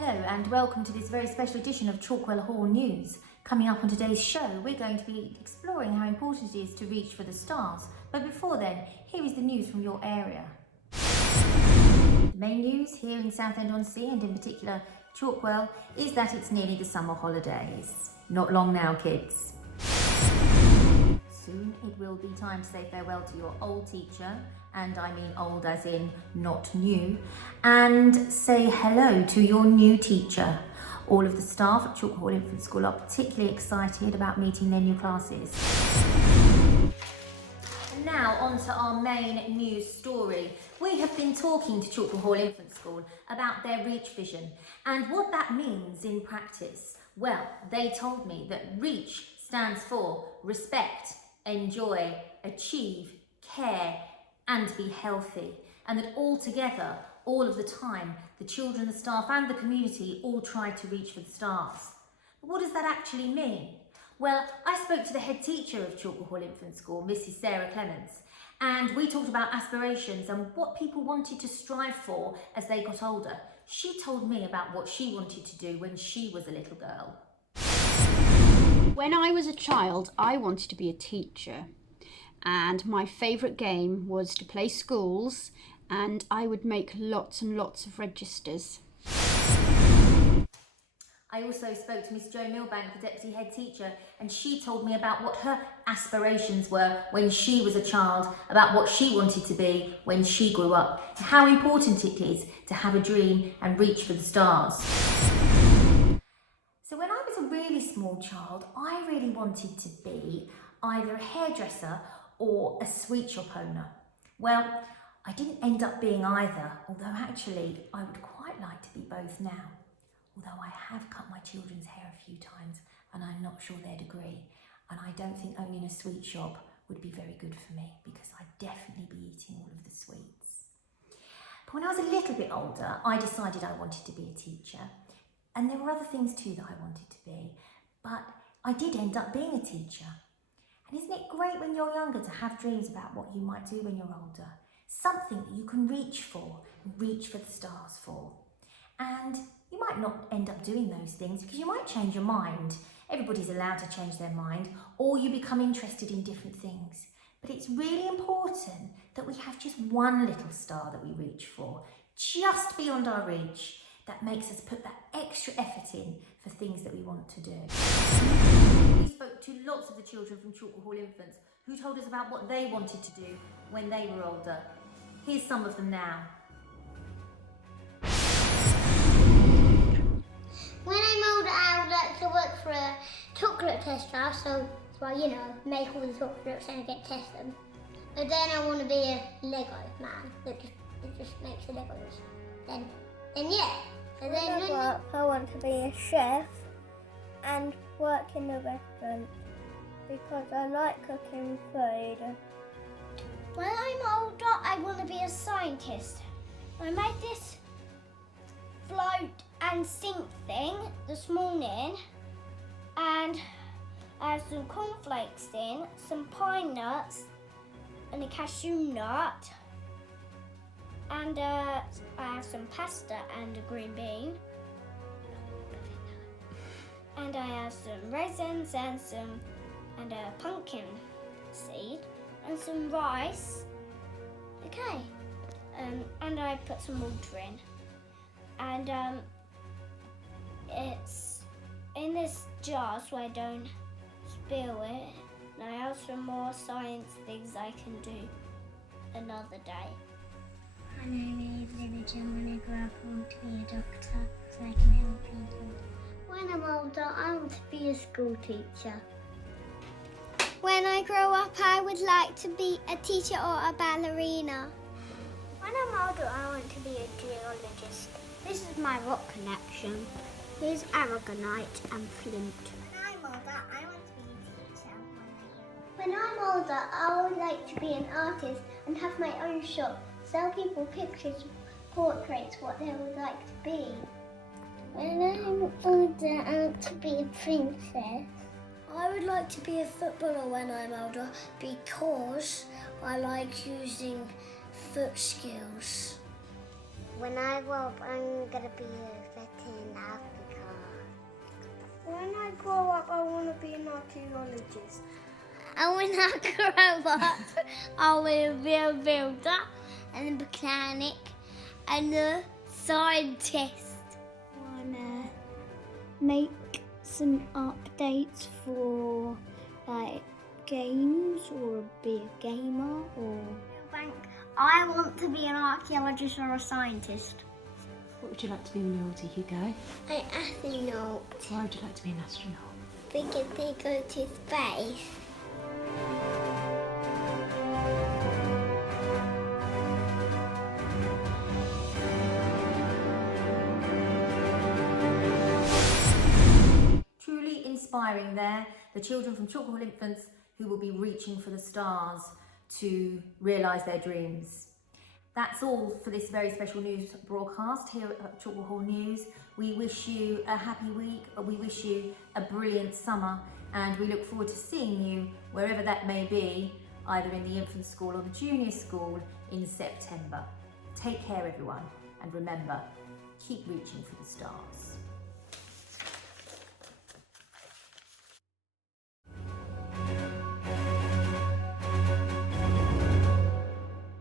Hello and welcome to this very special edition of Chalkwell Hall News. Coming up on today's show, we're going to be exploring how important it is to reach for the stars. But before then, here is the news from your area. The main news here in Southend-on-Sea, and in particular Chalkwell, is that it's nearly the summer holidays. Not long now, kids. Soon it will be time to say farewell to your old teacher, and I mean old as in not new, and say hello to your new teacher. All of the staff at Chalkwell Hall Infant School are particularly excited about meeting their new classes. And now on to our main news story. We have been talking to Chalkwell Hall Infant School about their REACH vision and what that means in practice. Well, they told me that REACH stands for respect, enjoy, achieve, care and be healthy, and that all together, all of the time, the children, the staff and the community all try to reach for the stars. But what does that actually mean? Well, I spoke to the head teacher of Chalkwell Hall Infant School, Mrs. Sarah Clements, and we talked about aspirations and what people wanted to strive for as they got older. She told me about what she wanted to do when she was a little girl. When I was a child, I wanted to be a teacher, and my favourite game was to play schools, and I would make lots and lots of registers. I also spoke to Miss Jo Milbank, the deputy head teacher, and she told me about what her aspirations were when she was a child, about what she wanted to be when she grew up, how important it is to have a dream and reach for the stars. So when I was a really small child, I really wanted to be either a hairdresser or a sweet shop owner. Well, I didn't end up being either, although actually I would quite like to be both now. Although I have cut my children's hair a few times and I'm not sure their degree, and I don't think owning a sweet shop would be very good for me because I'd definitely be eating all of the sweets. But when I was a little bit older, I decided I wanted to be a teacher, and there were other things too that I wanted to be, but I did end up being a teacher. And isn't it great when you're younger to have dreams about what you might do when you're older? Something that you can reach for the stars for. And you might not end up doing those things because you might change your mind. Everybody's allowed to change their mind, or you become interested in different things. But it's really important that we have just one little star that we reach for, just beyond our reach, that makes us put that extra effort in for things that we want to do. We spoke to lots of the children from Chalkwell Hall Infants who told us about what they wanted to do when they were older. Here's some of them now. When I'm older, I would like to work for a chocolate tester, so make all the chocolates and get test them. But then I want to be a Lego man that just makes the Legos. Then yeah. And then I want to be a chef and work in a restaurant because I like cooking food. When I'm older, I want to be a scientist. I made this float and sink thing this morning, and I have some cornflakes in, some pine nuts, and a cashew nut, and I have some pasta and a green bean, and I have some raisins and a pumpkin seed and some rice. Okay, and I put some water in, and it's in this jar so I don't spill it. And I have some more science things I can do another day. My name is Imogen. When I grow up, I want to be a doctor so I can help people. When I'm older, I want to be a school teacher. When I grow up, I would like to be a teacher or a ballerina. When I'm older, I want to be a geologist. This is my rock collection. Here's aragonite and flint. When I'm older, I want to be a teacher. When I'm older, I would like to be an artist and have my own shop, sell people pictures, portraits, what they would like to be. When I'm older, I want to be a princess. I would like to be a footballer when I'm older because I like using foot skills. When I grow up, I'm going to be a vet in Africa. When I grow up, I want to be an archaeologist. And when I grow up, I want to be a builder and a mechanic and a scientist. I want to make some updates for like games or be a gamer or... I want to be an archaeologist or a scientist. What would you like to be when you're older, Hugo? An astronaut. Why would you like to be an astronaut? Because they go to space. Truly inspiring there, the children from Chalkwell Hall Infants who will be reaching for the stars to realise their dreams. That's all for this very special news broadcast here at Chalkwell Hall News. We wish you a happy week, we wish you a brilliant summer, and we look forward to seeing you wherever that may be, either in the infant school or the junior school in September. Take care everyone, and remember, keep reaching for the stars.